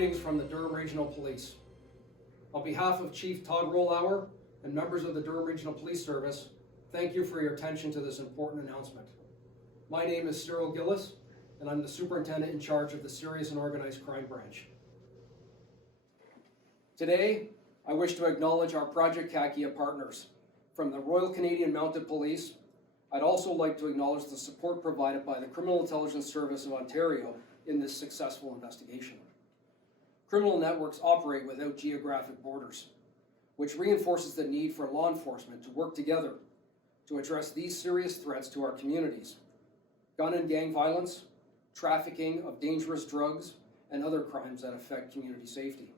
Greetings from the Durham Regional Police. On behalf of Chief Todd Rollauer and members of the Durham Regional Police Service, thank you for your attention to this important announcement. My name is Sgt Gillis, and I'm the Superintendent in charge of the Serious and Organized Crime Branch. Today, I wish to acknowledge our Project KAKIA partners. From the Royal Canadian Mounted Police, I'd also like to acknowledge the support provided by the Criminal Intelligence Service of Ontario in this successful investigation. Criminal networks operate without geographic borders, which reinforces the need for law enforcement to work together to address these serious threats to our communities: gun and gang violence, trafficking of dangerous drugs, and other crimes that affect community safety.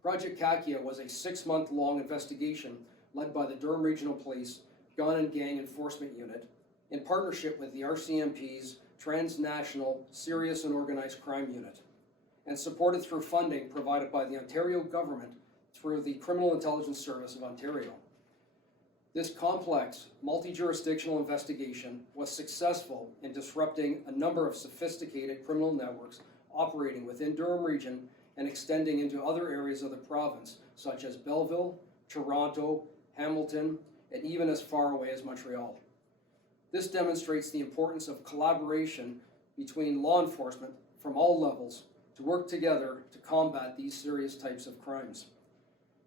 Project KAKIA was a 6-month-long investigation led by the Durham Regional Police Gun and Gang Enforcement Unit in partnership with the RCMP's Transnational Serious and Organized Crime Unit, and supported through funding provided by the Ontario government through the Criminal Intelligence Service of Ontario. This complex, multi-jurisdictional investigation was successful in disrupting a number of sophisticated criminal networks operating within Durham Region and extending into other areas of the province, such as Belleville, Toronto, Hamilton, and even as far away as Montreal. This demonstrates the importance of collaboration between law enforcement from all levels to work together to combat these serious types of crimes.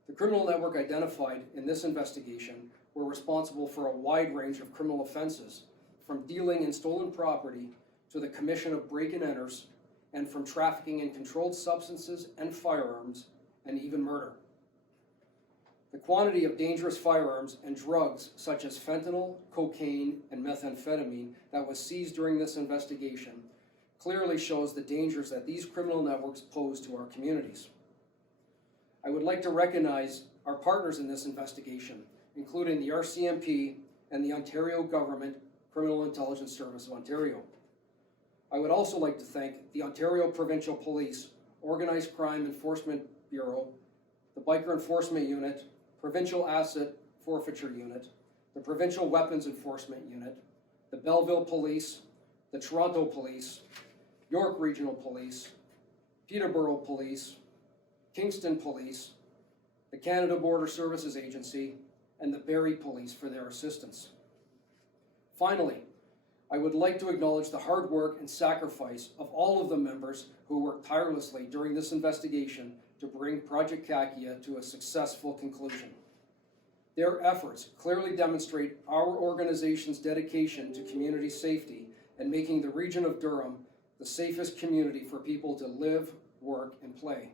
The criminal network identified in this investigation were responsible for a wide range of criminal offenses, from dealing in stolen property to the commission of break-and-enters, and from trafficking in controlled substances and firearms, and even murder. The quantity of dangerous firearms and drugs such as fentanyl, cocaine, and methamphetamine that was seized during this investigation clearly shows the dangers that these criminal networks pose to our communities. I would like to recognize our partners in this investigation, including the RCMP and the Ontario Government Criminal Intelligence Service of Ontario. I would also like to thank the Ontario Provincial Police, Organized Crime Enforcement Bureau, the Biker Enforcement Unit, Provincial Asset Forfeiture Unit, the Provincial Weapons Enforcement Unit, the Belleville Police, the Toronto Police, York Regional Police, Peterborough Police, Kingston Police, the Canada Border Services Agency, and the Barrie Police for their assistance. Finally, I would like to acknowledge the hard work and sacrifice of all of the members who worked tirelessly during this investigation to bring Project KAKIA to a successful conclusion. Their efforts clearly demonstrate our organization's dedication to community safety and making the region of Durham the safest community for people to live, work, and play.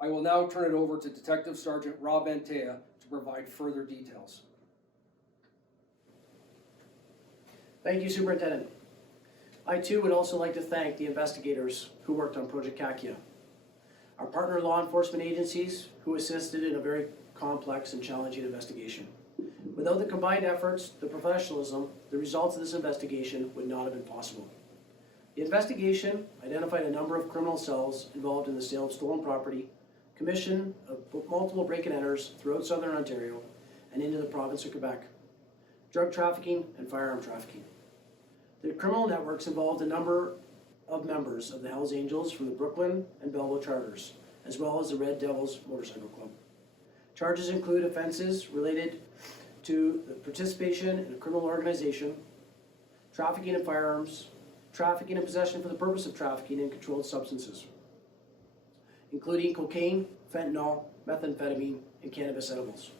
I will now turn it over to Detective Sergeant Sgt Antea to provide further details. Thank you, Superintendent. I too would also like to thank the investigators who worked on Project KAKIA, our partner law enforcement agencies who assisted in a very complex and challenging investigation. Without the combined efforts, the professionalism, the results of this investigation would not have been possible. The investigation identified a number of criminal cells involved in the sale of stolen property, commission of multiple break-and-enters throughout southern Ontario and into the province of Quebec, drug trafficking and firearm trafficking. The criminal networks involved a number of members of the Hells Angels from the Brooklyn and Belleville charters, as well as the Red Devils Motorcycle Club. Charges include offenses related to the participation in a criminal organization, trafficking in firearms, trafficking and possession for the purpose of trafficking in controlled substances, including cocaine, fentanyl, methamphetamine, and cannabis edibles.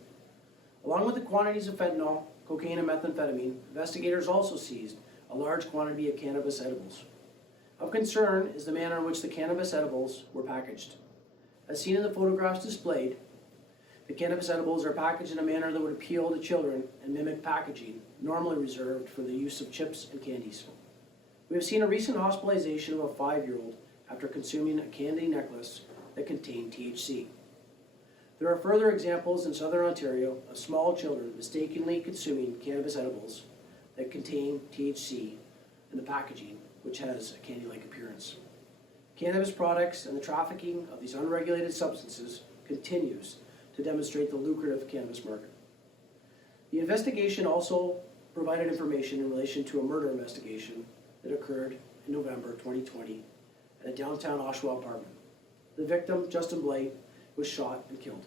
Along with the quantities of fentanyl, cocaine, and methamphetamine, investigators also seized a large quantity of cannabis edibles. Of concern is the manner in which the cannabis edibles were packaged. As seen in the photographs displayed, the cannabis edibles are packaged in a manner that would appeal to children and mimic packaging normally reserved for the use of chips and candies. We have seen a recent hospitalization of a 5-year-old after consuming a candy necklace that contained THC. There are further examples in southern Ontario of small children mistakenly consuming cannabis edibles that contain THC in the packaging, which has a candy-like appearance. Cannabis products and the trafficking of these unregulated substances continues to demonstrate the lucrative cannabis market. The investigation also provided information in relation to a murder investigation that occurred in November 2020 at a downtown Oshawa apartment. The victim, Justin Blake, was shot and killed.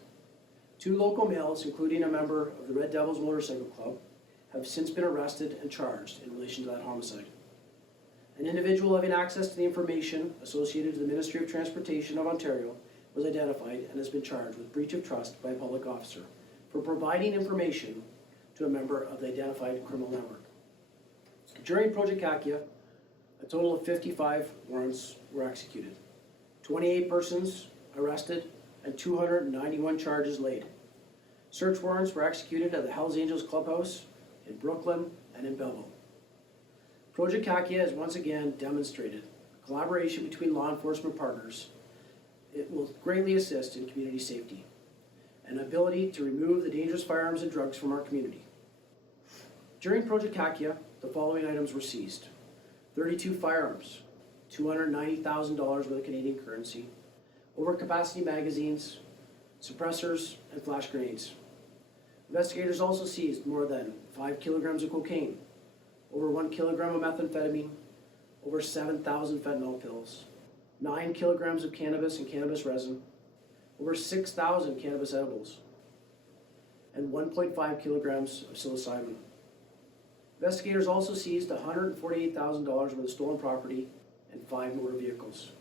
2 local males, including a member of the Red Devils Motorcycle Club, have since been arrested and charged in relation to that homicide. An individual having access to the information associated to the Ministry of Transportation of Ontario was identified and has been charged with breach of trust by a public officer for providing information to a member of the identified criminal network. During Project KAKIA, a total of 55 warrants were executed, 28 persons arrested, and 291 charges laid. Search warrants were executed at the Hells Angels Clubhouse in Brooklyn and in Belleville. Project KAKIA has once again demonstrated collaboration between law enforcement partners. It will greatly assist in community safety and ability to remove the dangerous firearms and drugs from our community. During Project KAKIA, the following items were seized: 32 firearms, $290,000 worth of Canadian currency, overcapacity magazines, suppressors, and flash grenades. Investigators also seized more than 5 kilograms of cocaine, over 1 kilogram of methamphetamine, over 7,000 fentanyl pills, 9 kilograms of cannabis and cannabis resin, over 6,000 cannabis edibles, and 1.5 kilograms of psilocybin. Investigators also seized $148,000 worth of stolen property and 5 motor vehicles.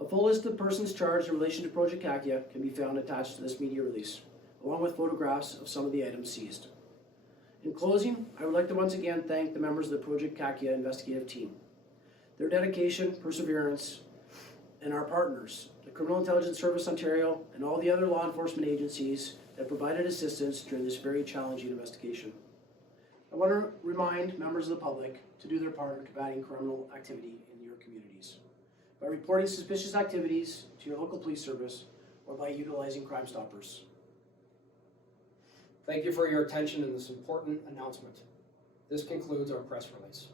A full list of persons charged in relation to Project KAKIA can be found attached to this media release, along with photographs of some of the items seized. In closing, I would like to once again thank the members of the Project KAKIA investigative team. Their dedication, perseverance, and our partners, the Criminal Intelligence Service Ontario, and all the other law enforcement agencies that provided assistance during this very challenging investigation. I want to remind members of the public to do their part in combating criminal activity in your communities by reporting suspicious activities to your local police service or by utilizing Crime Stoppers. Thank you for your attention in this important announcement. This concludes our press release.